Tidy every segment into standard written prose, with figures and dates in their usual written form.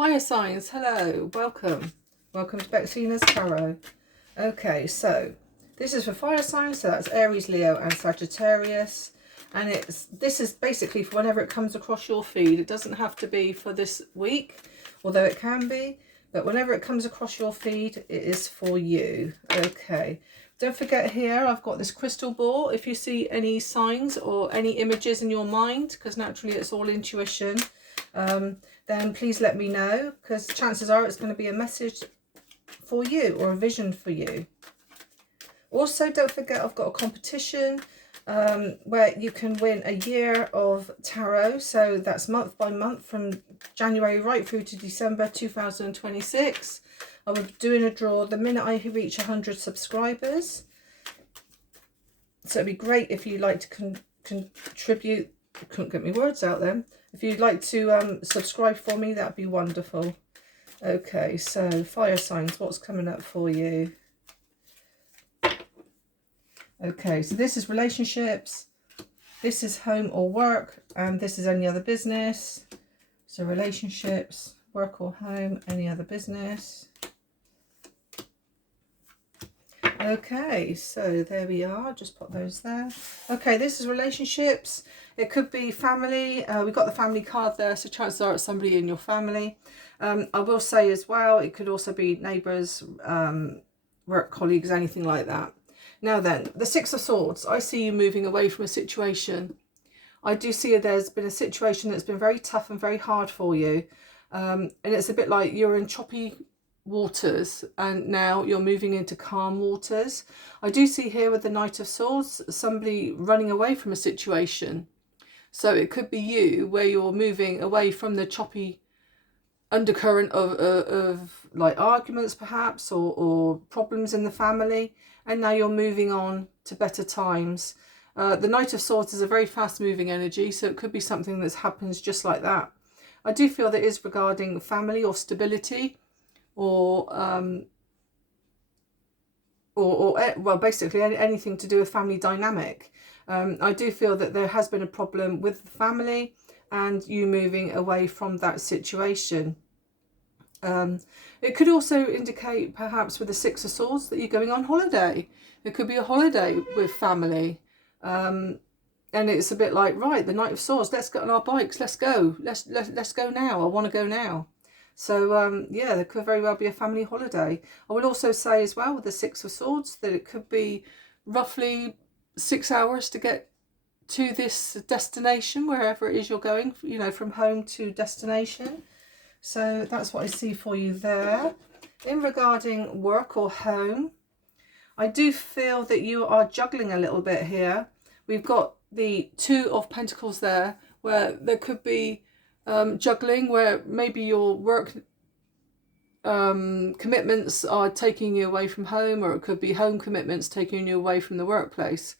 Fire signs, hello, welcome. Welcome to Bexina's Tarot. Okay, so this is for fire signs, so that's Aries, Leo and Sagittarius. And this is basically for whenever it comes across your feed. It doesn't have to be for this week, although it can be. But whenever it comes across your feed, it is for you. Okay. Don't forget here, I've got this crystal ball. If you see any signs or any images in your mind, because naturally it's all intuition, then please let me know, because chances are it's going to be a message for you or a vision for you. Also, don't forget I've got a competition where you can win a year of tarot. So that's month by month from January right through to December 2026. I will be doing a draw the minute I reach 100 subscribers. So it'd be great if you'd like to contribute. I couldn't get my words out then. If you'd like to subscribe for me, that'd be wonderful. Okay, so fire signs, what's coming up for you? Okay, so this is relationships, this is home or work, and this is any other business. So relationships, work or home, any other business. Okay, so there we are, just put those there. Okay, this is relationships. It could be family. We've got the family card there, so chances are it's somebody in your family. I will say as well, it could also be neighbours, work colleagues, anything like that. Now then, the Six of Swords. I see you moving away from a situation. I do see there's been a situation that's been very tough and very hard for you. And it's a bit like you're in choppy waters and now you're moving into calm waters. I do see here with the Knight of Swords somebody running away from a situation. So it could be you, where you're moving away from the choppy undercurrent of like arguments perhaps, or problems in the family, and now you're moving on to better times. The Knight of Swords is a very fast moving energy, so it could be something that happens just like that. I do feel that is regarding family or stability, or well, basically anything to do with family dynamic. I do feel that there has been a problem with the family and you moving away from that situation. It could also indicate perhaps with the Six of Swords that you're going on holiday. It could be a holiday with family. And it's a bit like, right, the Knight of Swords, let's get on our bikes, let's go. Let's go now. I want to go now. So, yeah, there could very well be a family holiday. I would also say as well with the Six of Swords that it could be roughly 6 hours to get to this destination, wherever it is you're going, you know, from home to destination. So that's what I see for you there. In regarding work or home, I do feel that you are juggling a little bit here. We've got the Two of Pentacles there, where there could be juggling, where maybe your work commitments are taking you away from home, or it could be home commitments taking you away from the workplace.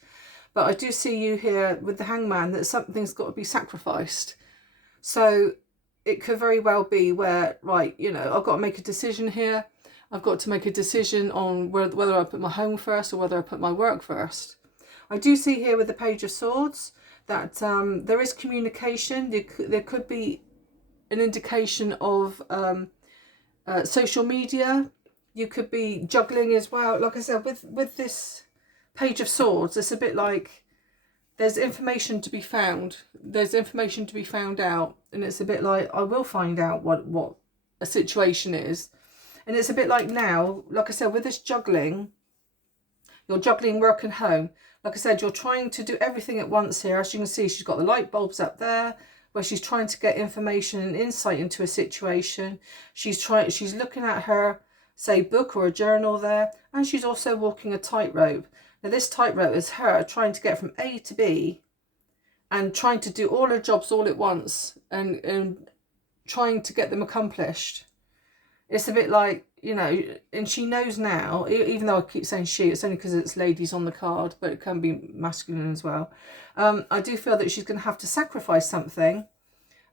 But I do see you here with the Hangman, that something's got to be sacrificed. So it could very well be where, right, you know, I've got to make a decision here. I've got to make a decision on whether I put my home first or whether I put my work first. I do see here with the Page of Swords that there is communication. There could be an indication of social media. You could be juggling as well. Like I said, with this Page of Swords, it's a bit like there's information to be found. There's information to be found out. And it's a bit like, I will find out what a situation is. And it's a bit like now, like I said, with this juggling, you're juggling work and home. Like I said, you're trying to do everything at once here. As you can see, she's got the light bulbs up there, where she's trying to get information and insight into a situation. She's looking at her, say, book or a journal there. And she's also walking a tightrope. Now, this tightrope is her trying to get from A to B and trying to do all her jobs all at once and trying to get them accomplished. It's a bit like, you know, and she knows now, even though I keep saying she, it's only because it's ladies on the card, but it can be masculine as well. I do feel that she's going to have to sacrifice something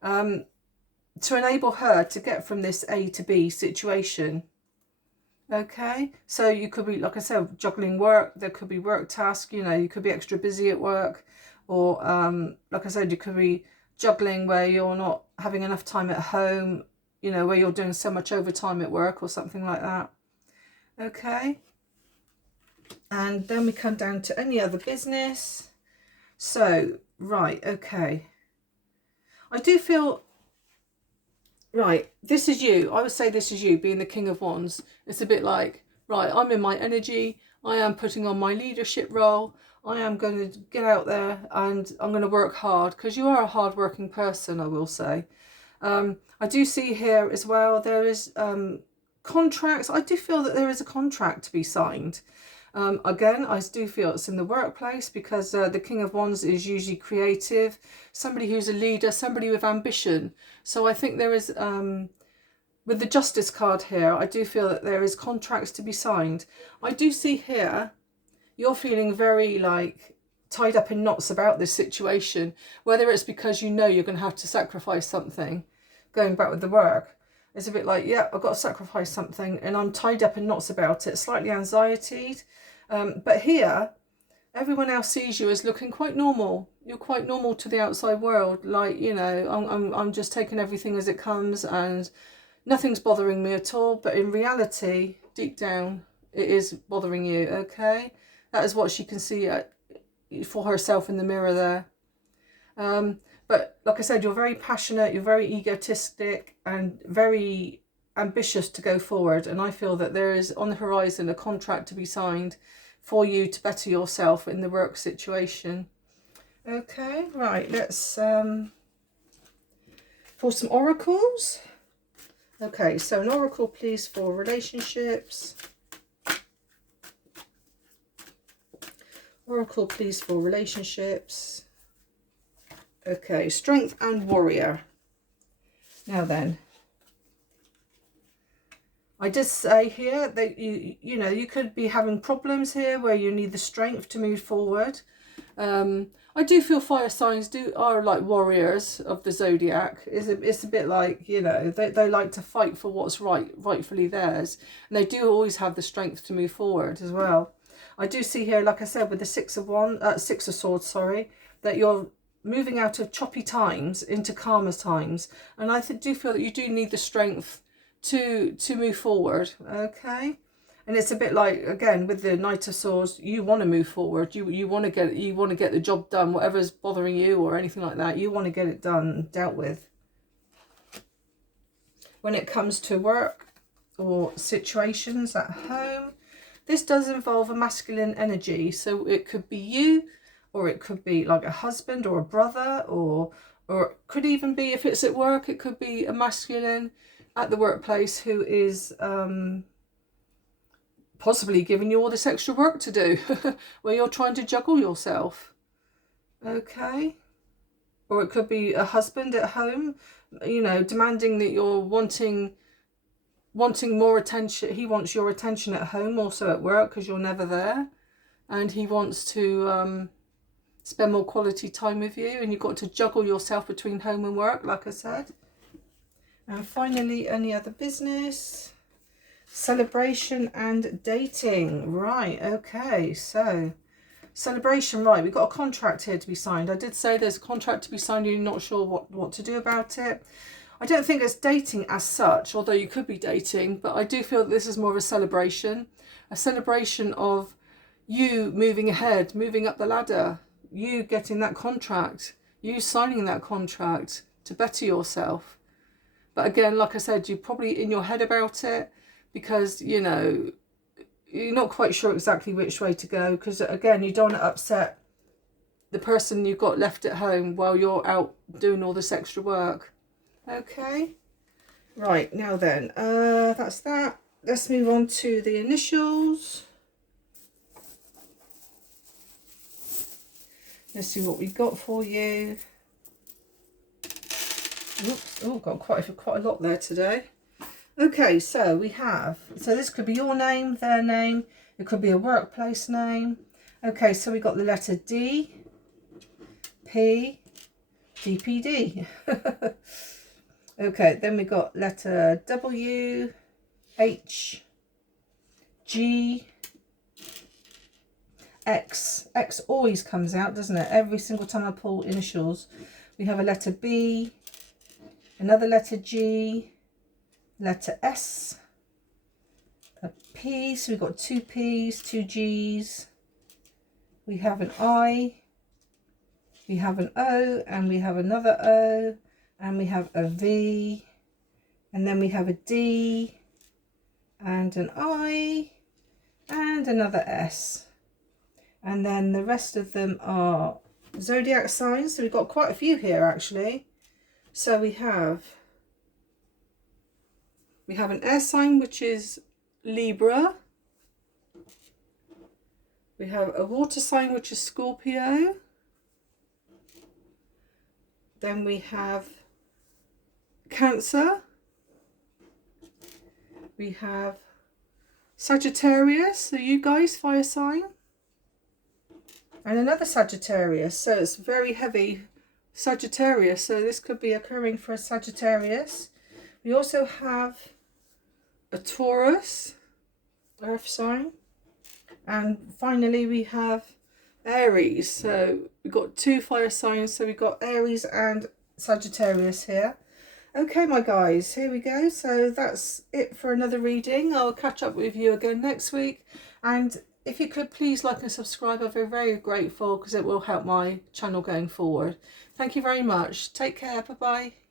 to enable her to get from this A to B situation. Okay, so you could be, like I said, juggling work. There could be work tasks, you know, you could be extra busy at work, or like I said, you could be juggling where you're not having enough time at home you know, where you're doing so much overtime at work or something like that. Okay. And then we come down to any other business. So, right, okay. I do feel, right, this is you. I would say this is you being the King of Wands. It's a bit like, right, I'm in my energy. I am putting on my leadership role. I am going to get out there and I'm going to work hard, because you are a hard-working person, I will say. I do see here as well, there is contracts. I do feel that there is a contract to be signed. Again, I do feel it's in the workplace, because the King of Wands is usually creative, somebody who's a leader, somebody with ambition. So I think there is, with the Justice card here, I do feel that there is contracts to be signed. I do see here, you're feeling very like tied up in knots about this situation, whether it's because you know you're going to have to sacrifice something, going back with the work. It's a bit like, yeah, I've got to sacrifice something and I'm tied up in knots about it, slightly anxietied. But here, everyone else sees you as looking quite normal. You're quite normal to the outside world. Like, you know, I'm just taking everything as it comes and nothing's bothering me at all. But in reality, deep down, it is bothering you, okay? That is what she can see for herself in the mirror there. But like I said, you're very passionate, you're very egotistic and very ambitious to go forward. And I feel that there is on the horizon a contract to be signed for you to better yourself in the work situation. Okay, right, let's for some oracles. Okay, so an oracle please for relationships. Oracle please for relationships. Okay, Strength and Warrior. Now then, I did say here that you know, you could be having problems here where you need the strength to move forward. I do feel fire signs are like warriors of the zodiac. It's a bit like, you know, they like to fight for what's rightfully theirs, and they do always have the strength to move forward as well. I do see here, like I said, with the Six of Swords, sorry, that you're moving out of choppy times into calmer times, and I do feel that you do need the strength to move forward. Okay, and it's a bit like, again, with the Knight of Swords, you want to move forward. You want to get the job done, whatever's bothering you or anything like that. You want to get it done, dealt with. When it comes to work or situations at home, this does involve a masculine energy, so it could be you, or it could be like a husband or a brother, or it could even be, if it's at work, it could be a masculine at the workplace who is possibly giving you all this extra work to do where you're trying to juggle yourself. Okay, or it could be a husband at home, you know, demanding that you're wanting more attention. He wants your attention at home, also at work, because you're never there, and he wants to spend more quality time with you, and you've got to juggle yourself between home and work, like I said. And finally, any other business, celebration and dating. Right, okay, so celebration, right, we've got a contract here to be signed. I did say there's a contract to be signed, you're not sure what to do about it. I don't think it's dating as such, although you could be dating, but I do feel that this is more of a celebration of you moving ahead, moving up the ladder, you getting that contract, you signing that contract to better yourself. But again, like I said, you're probably in your head about it because, you know, you're not quite sure exactly which way to go, because again, you don't want to upset the person you've got left at home while you're out doing all this extra work. Okay, right, now then, that's that. Let's move on to the initials. Let's see what we've got for you. Oops, oh, got quite a lot there today. Okay, so we have, so this could be your name, their name, it could be a workplace name. Okay, so we got the letter D, P, DPD. Okay, then we got letter W, H, G, X. X always comes out, doesn't it? Every single time I pull initials. We have a letter B, another letter G, letter S, a P, so we've got 2 P's, 2 G's, we have an I, we have an O, and we have another O, and we have a V, and then we have a D, and an I, and another S. And then the rest of them are zodiac signs, so we've got quite a few here actually. So we have an air sign, which is Libra. We have a water sign, which is Scorpio. Then we have Cancer. We have Sagittarius, so you guys, fire sign. And another Sagittarius, so it's very heavy Sagittarius, so this could be occurring for a Sagittarius. We also have a Taurus, earth sign. And finally we have Aries, so we've got 2 fire signs, so we've got Aries and Sagittarius here. Okay, my guys, here we go. So that's it for another reading. I'll catch up with you again next week. And if you could please like and subscribe, I'd be very grateful because it will help my channel going forward. Thank you very much. Take care. Bye-bye.